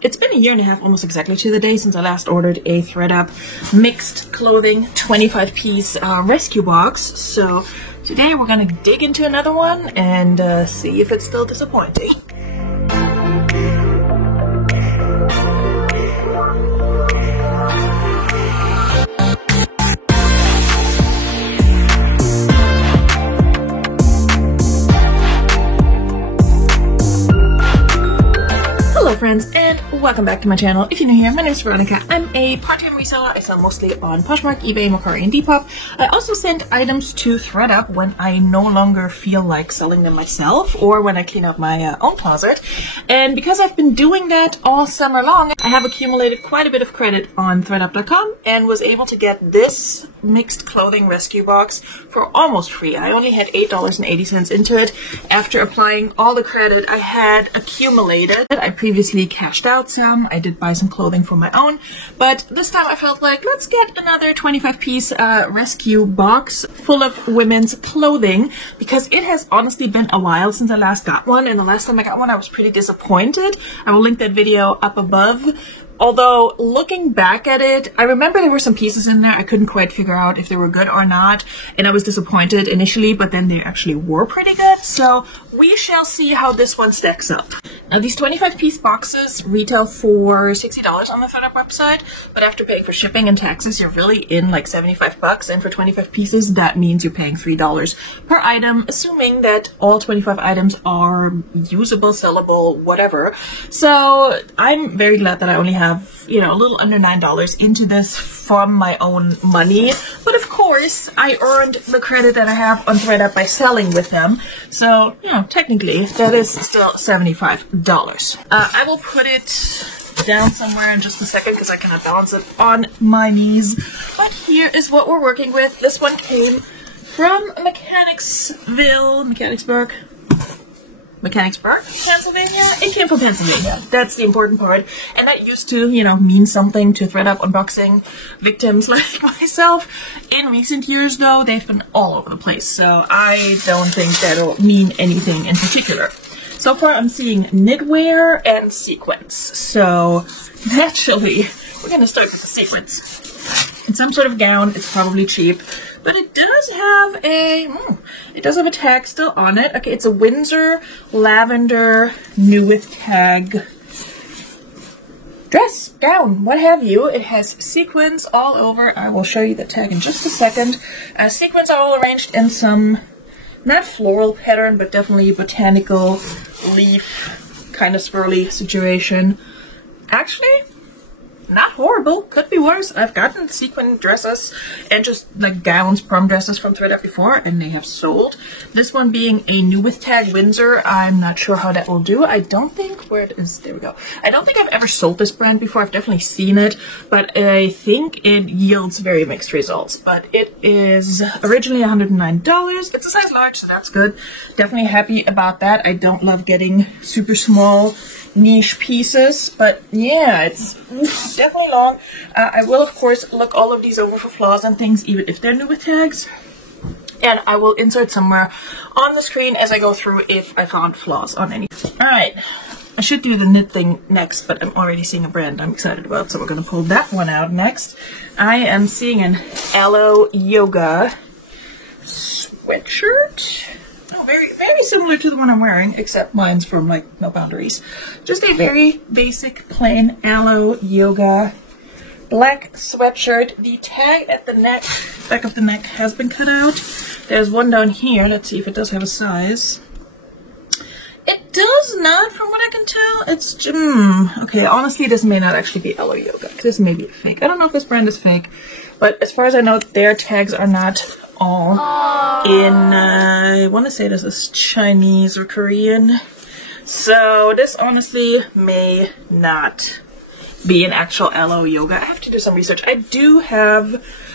It's been a year and a half, almost exactly to the day, since I last ordered a thredUP mixed clothing 25-piece rescue box. So today we're going to dig into another one and see if it's still disappointing. Hello friends, and welcome back to my channel. If you're new here, my name is Veronica. I'm a part-time reseller. I sell mostly on Poshmark, eBay, Mercari, and Depop. I also send items to thredUP when I no longer feel like selling them myself or when I clean up my own closet. And because I've been doing that all summer long, I have accumulated quite a bit of credit on thredup.com and was able to get this mixed clothing rescue box for almost free. I only had $8.80 into it after applying all the credit I had accumulated. I previously cashed out some. I did buy some clothing for my own, but this time I felt like, let's get another 25-piece rescue box full of women's clothing, because it has honestly been a while since I last got one, and the last time I got one I was pretty disappointed. I will link that video up above. Although, looking back at it, I remember there were some pieces in there I couldn't quite figure out if they were good or not, and I was disappointed initially, but then they actually were pretty good, so we shall see how this one stacks up. Now, these 25-piece boxes retail for $60 on the thredUP website, but after paying for shipping and taxes, you're really in like 75 bucks, and for 25 pieces, that means you're paying $3 per item, assuming that all 25 items are usable, sellable, whatever. So, I'm very glad that I only have, you know, a little under $9 into this from my own money. But of course, I earned the credit that I have on thredUP by selling with them. So, you know, technically, that is still $75. I will put it down somewhere in just a second because I cannot balance it on my knees. But here is what we're working with. This one came from Mechanicsburg, Pennsylvania. It came from Pennsylvania. That's the important part. And that used to, you know, mean something to thredUP unboxing victims like myself. In recent years, though, they've been all over the place. So I don't think that'll mean anything in particular. So far, I'm seeing knitwear and sequins. So naturally, we're going to start with the sequins. It's some sort of gown. It's probably cheap. But it does have a tag still on it. Okay, it's a Windsor lavender new with tag dress, gown, what have you. It has sequins all over. I will show you the tag in just a second. Sequins are all arranged in some, not floral pattern, but definitely botanical leaf kind of swirly situation. Actually, not horrible. Could be worse. I've gotten sequin dresses and just like gowns, prom dresses from thredUP before, and they have sold. This one being a new with tag Windsor, I'm not sure how that will do. I don't think, where it is, there we go. I don't think I've ever sold this brand before. I've definitely seen it, but I think it yields very mixed results. But it is originally $109. It's a size large, so that's good. Definitely happy about that. I don't love getting super small niche pieces, but yeah, it's definitely long. I will of course look all of these over for flaws and things, even if they're new with tags, and I will insert somewhere on the screen as I go through if I found flaws on any. Alright, I should do the knit thing next, but I'm already seeing a brand I'm excited about, so we're going to pull that one out next. I am seeing an Alo Yoga sweatshirt. Oh, very, very similar to the one I'm wearing, except mine's from, like, No Boundaries. Just a very basic, plain Alo Yoga black sweatshirt. The tag at the neck, back of the neck, has been cut out. There's one down here. Let's see if it does have a size. It does not, from what I can tell. It's, okay, honestly, this may not actually be Alo Yoga. This may be a fake. I don't know if this brand is fake, but as far as I know, their tags are not all in, I want to say this is Chinese or Korean. So this honestly may not be an actual Alo Yoga. I have to do some research. I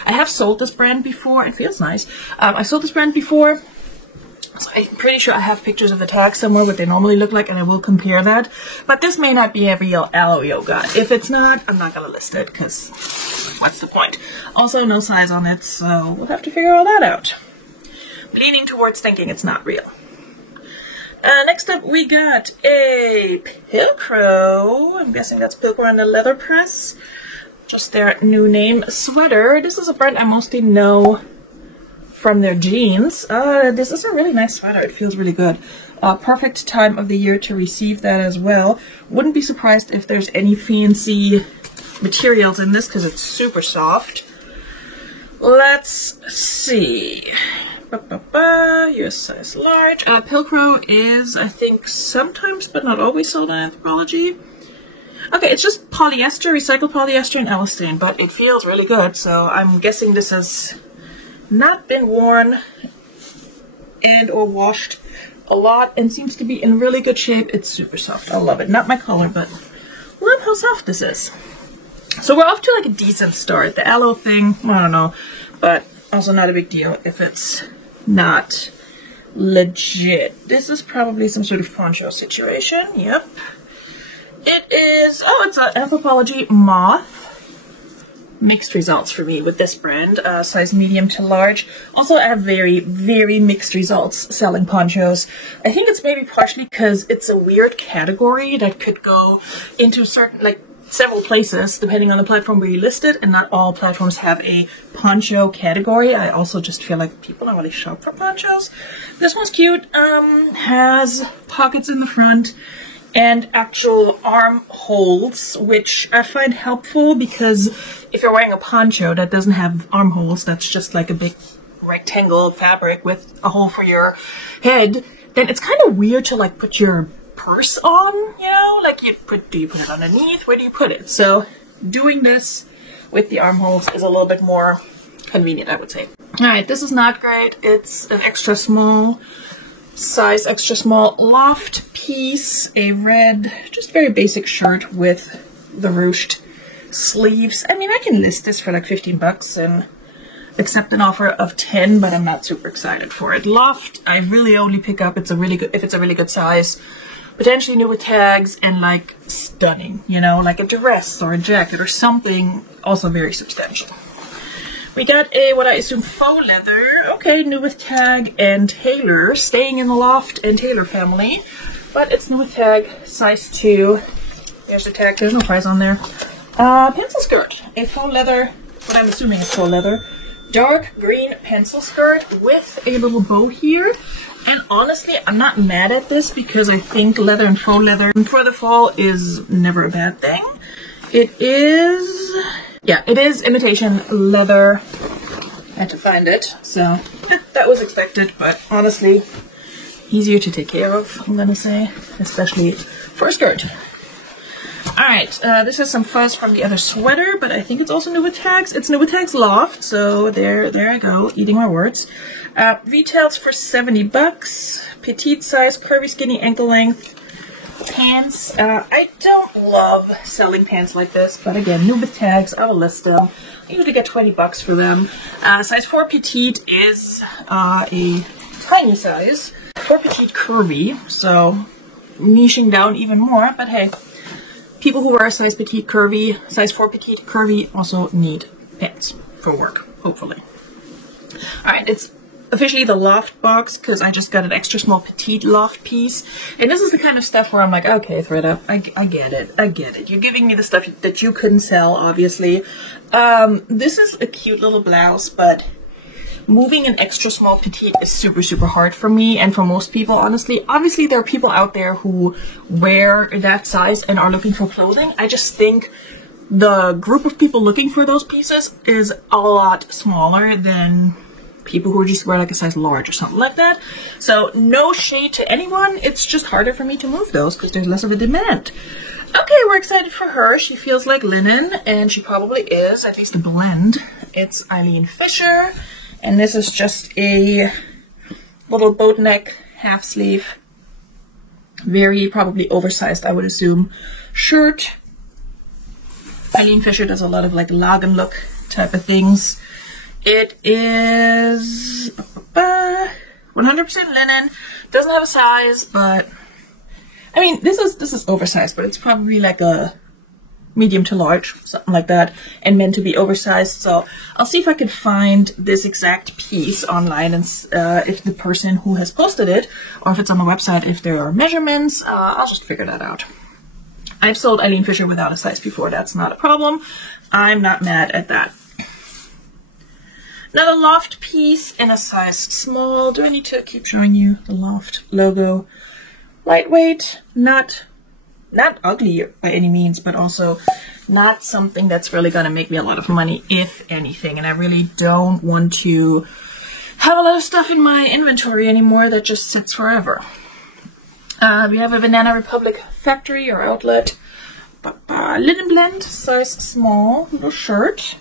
have sold this brand before. It feels nice. I sold this brand before. So I'm pretty sure I have pictures of the tag somewhere, what they normally look like, and I will compare that. But this may not be a real Alo Yoga. If it's not, I'm not going to list it, because what's the point? Also, no size on it, so we'll have to figure all that out. I'm leaning towards thinking it's not real. Next up, we got a Pilcro. I'm guessing that's Pilcro and the leather press. Just their new name sweater. This is a brand I mostly know from their jeans. This is a really nice sweater. It feels really good. Perfect time of the year to receive that as well. Wouldn't be surprised if there's any fancy materials in this because it's super soft. Let's see. US size large. Pilcro is, I think, sometimes but not always sold on Anthropologie. Okay, it's just polyester, recycled polyester and elastane, but it feels really good, so I'm guessing this has not been worn and or washed a lot and seems to be in really good shape. It's super soft. I love it. Not my color, but love how soft this is. So we're off to like a decent start. The aloe thing, I don't know, but also not a big deal if it's not legit. This is probably some sort of poncho situation. Yep. It is, oh, it's an Anthropologie Moth. Mixed results for me with this brand, size medium to large. Also, I have very, very mixed results selling ponchos. I think it's maybe partially because it's a weird category that could go into certain, like, several places depending on the platform where you list it, and not all platforms have a poncho category. I also just feel like people don't really shop for ponchos. This one's cute, has pockets in the front and actual armholes, which I find helpful because if you're wearing a poncho that doesn't have armholes, that's just like a big rectangle of fabric with a hole for your head, then it's kind of weird to like put your purse on, you know, like do you put it underneath? Where do you put it? So doing this with the armholes is a little bit more convenient, I would say. All right, this is not great. It's an extra small size, extra small loft piece, a red, just very basic shirt with the ruched sleeves. I mean, I can list this for like 15 bucks and accept an offer of 10, but I'm not super excited for it. Loft, I really only pick up if it's a really good size, potentially new with tags and like stunning, you know, like a dress or a jacket or something also very substantial. We got a, what I assume, faux leather. Okay, new with tag and tailor, staying in the Loft and Tailor family, but it's new with tag, size 2. There's the tag, there's no price on there. Pencil skirt, a faux leather, what I'm assuming is faux leather, dark green pencil skirt with a little bow here. And honestly, I'm not mad at this because I think leather and faux leather for the fall is never a bad thing. It is, yeah, it is imitation leather. I had to find it, so that was expected, but honestly, easier to take care of, I'm gonna say, especially for a skirt. Alright, this has some fuzz from the other sweater, but I think it's also new with tags. It's new with tags Loft, so there I go, eating my words. Retails for 70 bucks, petite size, curvy, skinny, ankle length. Pants, I don't love selling pants like this, but again, new with tags, I will list them. I usually get 20 bucks for them. Size 4 petite is a tiny size. 4 petite curvy, so niching down even more, but hey, people who wear a size petite curvy, size 4 petite curvy also need pants for work, hopefully. Alright, it's officially the Loft box because I just got an extra small petite Loft piece, and this is the kind of stuff where I'm like, okay, ThredUp, I get it. You're giving me the stuff that you couldn't sell, obviously. This is a cute little blouse, but moving an extra small petite is super hard for me and for most people, honestly. Obviously, there are people out there who wear that size and are looking for clothing. I just think the group of people looking for those pieces is a lot smaller than people who just wear like a size large or something like that. So no shade to anyone, it's just harder for me to move those because there's less of a demand. Okay, we're excited for her. She feels like linen, and she probably is, at least a blend. It's Eileen Fisher, and this is just a little boat neck, half sleeve, very probably oversized, I would assume, shirt. Eileen Fisher does a lot of like Lagen look type of things. It is 100% linen. Doesn't have a size, but I mean, this is oversized, but it's probably like a medium to large, something like that, and meant to be oversized. So I'll see if I can find this exact piece online, and if the person who has posted it, or if it's on the website, if there are measurements, I'll just figure that out. I've sold Eileen Fisher without a size before. That's not a problem. I'm not mad at that. Another Loft piece in a size small. Do I need to keep showing you the Loft logo? Lightweight, not ugly by any means, but also not something that's really going to make me a lot of money, if anything. And I really don't want to have a lot of stuff in my inventory anymore that just sits forever. We have a Banana Republic factory or outlet. Linen blend, size small, little shirt.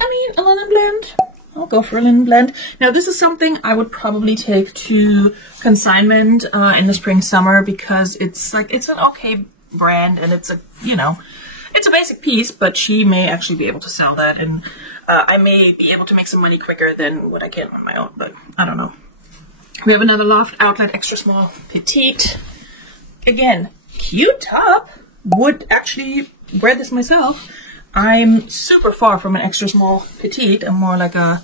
I mean, a linen blend. I'll go for a linen blend. Now, this is something I would probably take to consignment in the spring, summer, because it's an okay brand, and it's a, you know, it's a basic piece, but she may actually be able to sell that, and I may be able to make some money quicker than what I can on my own, but I don't know. We have another Loft outlet, extra small, petite. Again, cute top. Would actually wear this myself. I'm super far from an extra small petite. I'm more like a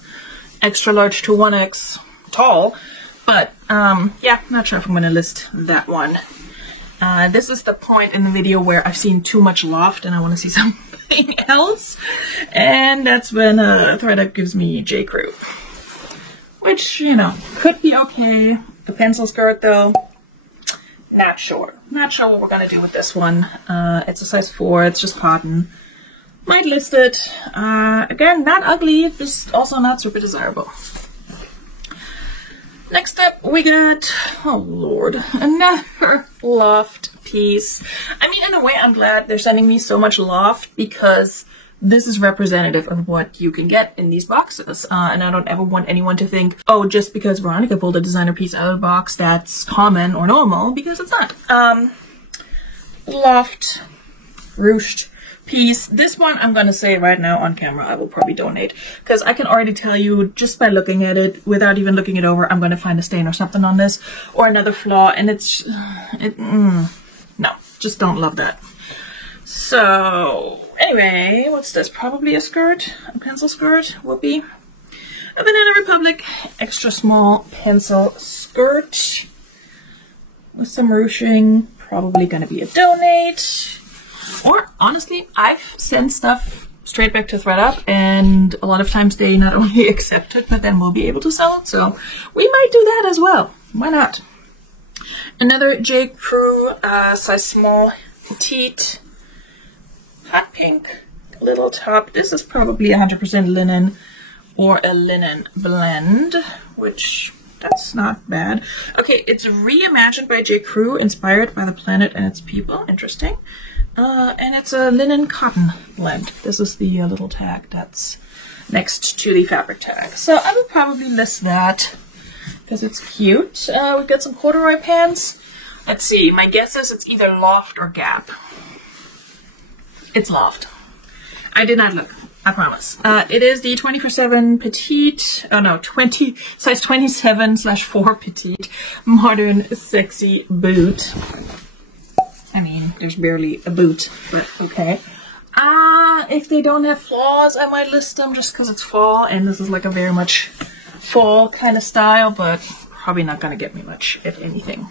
extra large to 1X tall. But yeah, not sure if I'm going to list that one. This is the point in the video where I've seen too much Loft and I want to see something else. And that's when ThredUp gives me J. Crew. Which, you know, could be okay. The pencil skirt though, not sure. Not sure what we're going to do with this one. It's a size 4, it's just cotton. Might list it. Again, not ugly, just also not super desirable. Next up, we got, oh lord, another Loft piece. I mean, in a way, I'm glad they're sending me so much Loft, because this is representative of what you can get in these boxes. And I don't ever want anyone to think, oh, just because Veronica pulled a designer piece out of the box, that's common or normal, because it's not. Loft ruched piece. This one, I'm going to say right now on camera, I will probably donate, because I can already tell you just by looking at it, without even looking it over, I'm going to find a stain or something on this, or another flaw, and it's, no, just don't love that. So, anyway, what's this? Probably a skirt, a pencil skirt, will be a Banana Republic extra small pencil skirt with some ruching, probably going to be a donate. Or, honestly, I've sent stuff straight back to ThredUp, and a lot of times they not only accept it, but then we'll be able to sell it, so we might do that as well. Why not? Another J. Crew, size small, petite, hot pink, little top. This is probably 100% linen, or a linen blend, which, that's not bad. Okay, it's reimagined by J. Crew, inspired by the planet and its people. Interesting. And it's a linen cotton blend. This is the little tag that's next to the fabric tag. So I will probably list that because it's cute. We've got some corduroy pants. Let's see, my guess is it's either Loft or Gap. It's Loft. I did not look, I promise. It is the 24/7 petite, oh no, size 27/4 petite modern sexy boot. I mean, there's barely a boot, but okay. If they don't have flaws, I might list them just because it's fall, and this is like a very much fall kind of style, but probably not going to get me much, if anything.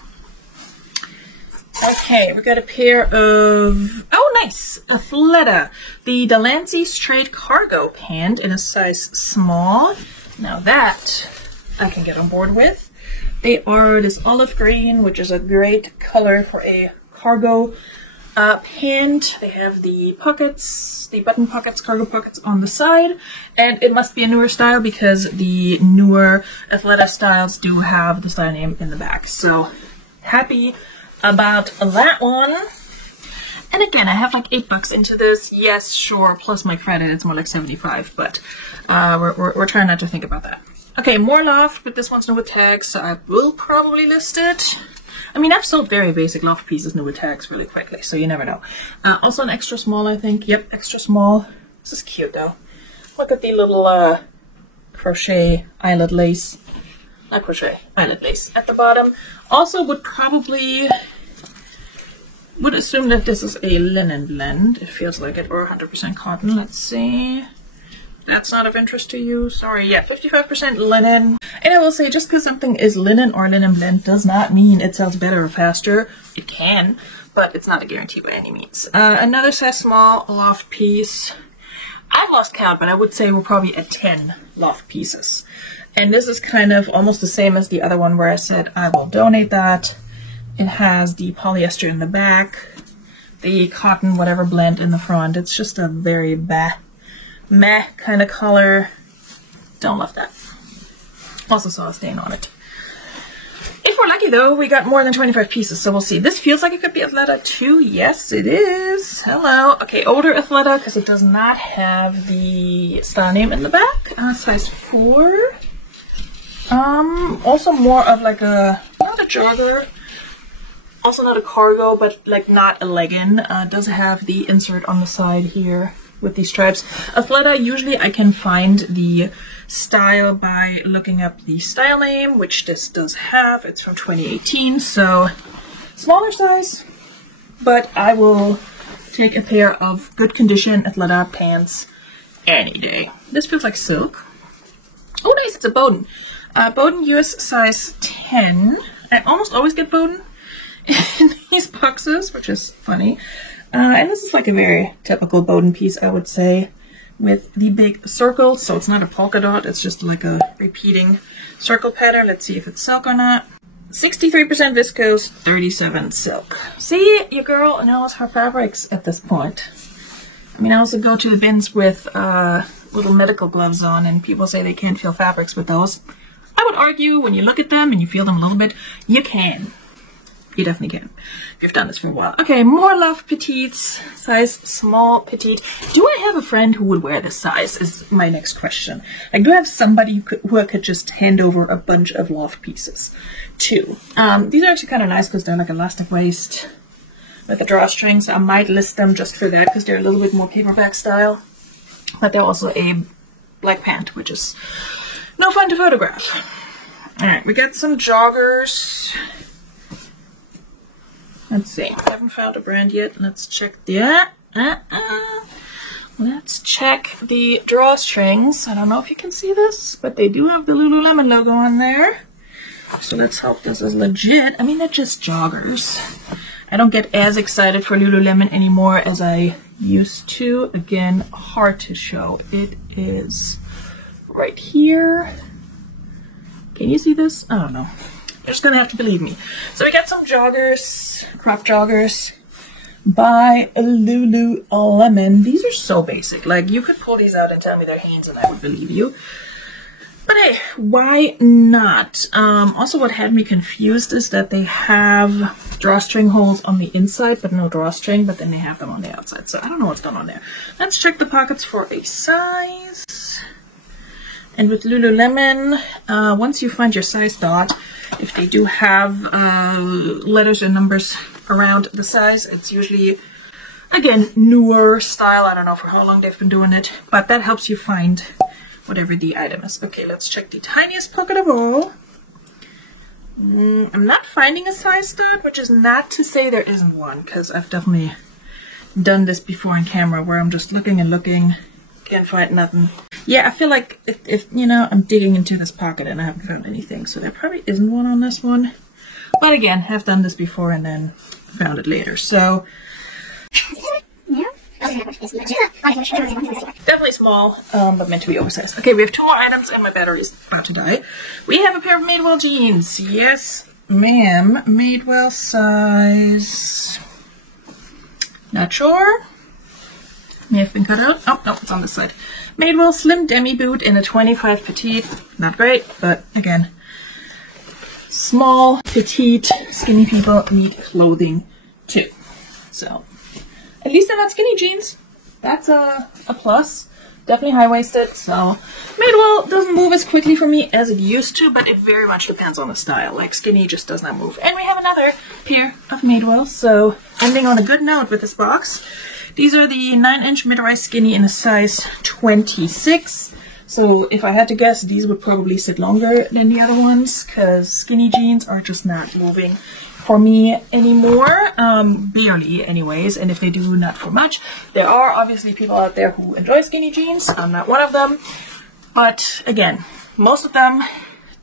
Okay, we got a pair of, oh nice, Athleta. The Delancey straight cargo pant in a size small. Now that I can get on board with. They are this olive green, which is a great color for a cargo pant. They have the pockets, the button pockets, cargo pockets on the side, and it must be a newer style because the newer Athleta styles do have the style name in the back. So happy about that one. And again, I have like $8 into this. Yes, sure, plus my credit, it's more like 75, but we're trying not to think about that. Okay, more Loft, but this one's new with tags, so I will probably list it. I mean, I've sold very basic Loft pieces new with tags really quickly, so you never know. Also an extra small, I think. Yep, extra small. This is cute, though. Look at the little crochet eyelet lace. Not crochet, eyelet lace at the bottom. Also would probably would assume that this is a linen blend. It feels like it, or 100% cotton. Let's see. That's not of interest to you. Sorry. Yeah, 55% linen. And I will say, just because something is linen or linen blend does not mean it sells better or faster. It can, but it's not a guarantee by any means. Another size small loft piece. I've lost count, but I would say we're probably at 10 loft pieces. And this is kind of almost the same as the other one where I said I will donate that. It has the polyester in the back, the cotton whatever blend in the front. It's just a very meh kind of color. Don't love that. Also saw a stain on it. If we're lucky though, we got more than 25 pieces, so we'll see. This feels like it could be Athleta too. Yes, it is. Hello. Okay, older Athleta, because it does not have the style name in the back. Size 4. Also more of like a, not a jogger, also not a cargo, but like not a legging. Does have the insert on the side here with these stripes. Athleta, usually I can find the style by looking up the style name, which this does have. It's from 2018, so smaller size, but I will take a pair of good condition Athleta pants any day. This feels like silk. Oh nice, it's a Boden. Boden US size 10. I almost always get Boden in these boxes, which is funny. And this is like a very typical Boden piece, I would say, with the big circles. So it's not a polka dot, it's just like a repeating circle pattern. Let's see if it's silk or not. 63% viscose, 37 silk. See, your girl knows her fabrics at this point. I mean, I also go to the bins with little medical gloves on, and people say they can't feel fabrics with those. I would argue when you look at them and you feel them a little bit, you can. You definitely can. You've done this for a while. Okay, more love petites, size small petite. Do I have a friend who would wear this size is my next question. Like, do I have somebody who I could just hand over a bunch of loft pieces to? These are actually kind of nice because they're like elastic waist with the drawstrings. I might list them just for that because they're a little bit more paperback style. But they're also a black pant, which is no fun to photograph. Alright, we got some joggers. Let's see. I haven't found a brand yet. Let's check the let's check the drawstrings. I don't know if you can see this, but they do have the Lululemon logo on there. So let's hope this is legit. I mean, they're just joggers. I don't get as excited for Lululemon anymore as I used to. Again, hard to show. It is right here. Can you see this? I don't know. You're just gonna have to believe me. So we got some joggers, crop joggers by Lululemon. These are so basic. Like, you could pull these out and tell me they're Hanes and I would believe you. But hey, why not? Also, what had me confused is that they have drawstring holes on the inside, but no drawstring, but then they have them on the outside. So I don't know what's going on there. Let's check the pockets for a size. And with Lululemon, once you find your size dot, if they do have letters and numbers around the size, it's usually, again, newer style. I don't know for how long they've been doing it, but that helps you find whatever the item is. Okay, let's check the tiniest pocket of all. I'm not finding a size dot, which is not to say there isn't one, because I've definitely done this before on camera where I'm just looking and looking, can't find nothing. Yeah, I feel like if you know, I'm digging into this pocket and I haven't found anything, so there probably isn't one on this one. But again, I've done this before and then found it later, so definitely small, but meant to be oversized. Okay, we have 2 more items and my battery is about to die. We have a pair of Madewell jeans. Yes, ma'am. Madewell size, not sure. May have been cut out. Oh, no, it's on this side. Madewell Slim Demi Boot in a 25 petite. Not great, but again, small, petite, skinny people need clothing too. So, at least they're not skinny jeans. That's a plus. Definitely high-waisted. So, Madewell doesn't move as quickly for me as it used to, but it very much depends on the style. Like, skinny just does not move. And we have another pair of Madewell. So, ending on a good note with this box. These are the 9-inch mid-rise skinny in a size 26. So if I had to guess, these would probably sit longer than the other ones because skinny jeans are just not moving for me anymore, barely anyways, and if they do, not for much. There are obviously people out there who enjoy skinny jeans. I'm not one of them, but again, most of them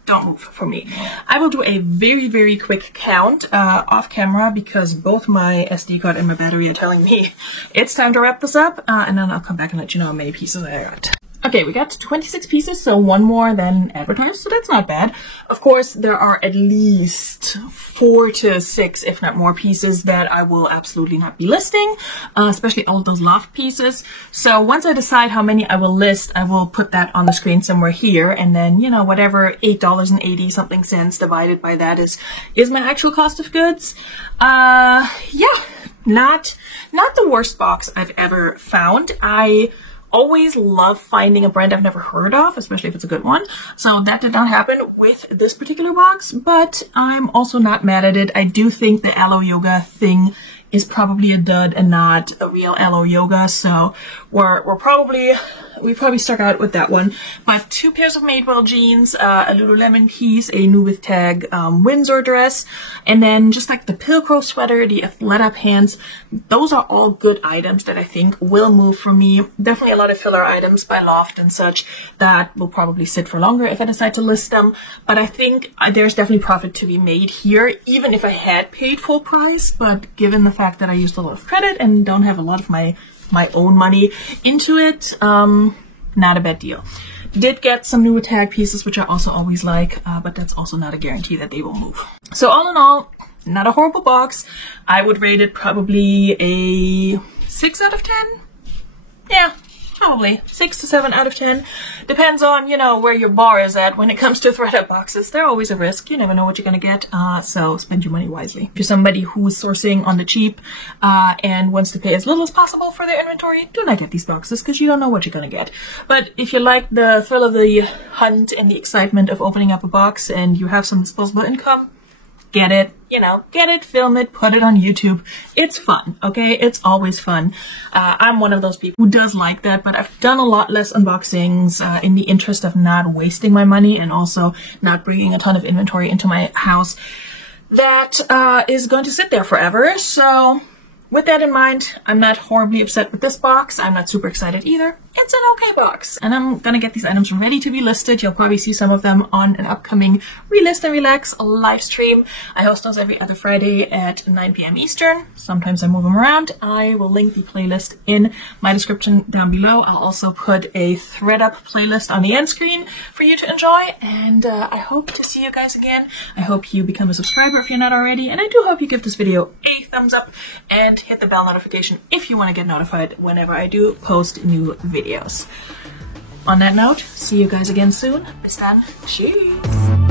don't move for me. I will do a very, very quick count off camera because both my SD card and my battery are telling me it's time to wrap this up, and then I'll come back and let you know how many pieces I got. Okay, we got 26 pieces, so one more than advertised, so that's not bad. Of course, there are at least 4 to 6, if not more, pieces that I will absolutely not be listing, especially all of those loft pieces. So once I decide how many I will list, I will put that on the screen somewhere here, and then, you know, whatever $8.80 something cents divided by that is my actual cost of goods. Yeah, not the worst box I've ever found. I always love finding a brand I've never heard of, especially if it's a good one. So that did not happen with this particular box, but I'm also not mad at it. I do think the Alo Yoga thing is probably a dud and not a real Alo Yoga, so we probably stuck out with that one. But 2 pairs of Madewell jeans, a Lululemon piece, a Nubith Tag Windsor dress, and then just like the Pilcro sweater, the Athleta pants. Those are all good items that I think will move for me. Definitely a lot of filler items by Loft and such that will probably sit for longer if I decide to list them. But I think there's definitely profit to be made here, even if I had paid full price. But given the fact that I used a lot of credit and don't have a lot of my own money into it, not a bad deal. Did get some new tag pieces, which I also always like, but that's also not a guarantee that they will move. So all in all, not a horrible box. I would rate it probably a 6 out of 10. Yeah, probably 6 to 7 out of 10. Depends on, you know, where your bar is at when it comes to thread-up boxes. They're always a risk. You never know what you're gonna get, so spend your money wisely. If you're somebody who's sourcing on the cheap and wants to pay as little as possible for their inventory, do not get these boxes because you don't know what you're gonna get. But if you like the thrill of the hunt and the excitement of opening up a box and you have some disposable income, get it, you know, get it, film it, put it on YouTube. It's fun, okay? It's always fun. I'm one of those people who does like that, but I've done a lot less unboxings in the interest of not wasting my money and also not bringing a ton of inventory into my house that is going to sit there forever. So with that in mind, I'm not horribly upset with this box. I'm not super excited either. It's an okay box. And I'm gonna get these items ready to be listed. You'll probably see some of them on an upcoming Relist and Relax live stream. I host those every other Friday at 9 p.m. Eastern. Sometimes I move them around. I will link the playlist in my description down below. I'll also put a thread-up playlist on the end screen for you to enjoy. And I hope to see you guys again. I hope you become a subscriber if you're not already. And I do hope you give this video a thumbs up and hit the bell notification if you want to get notified whenever I do post new videos. On that note, see you guys again soon. Bis dann. Cheers.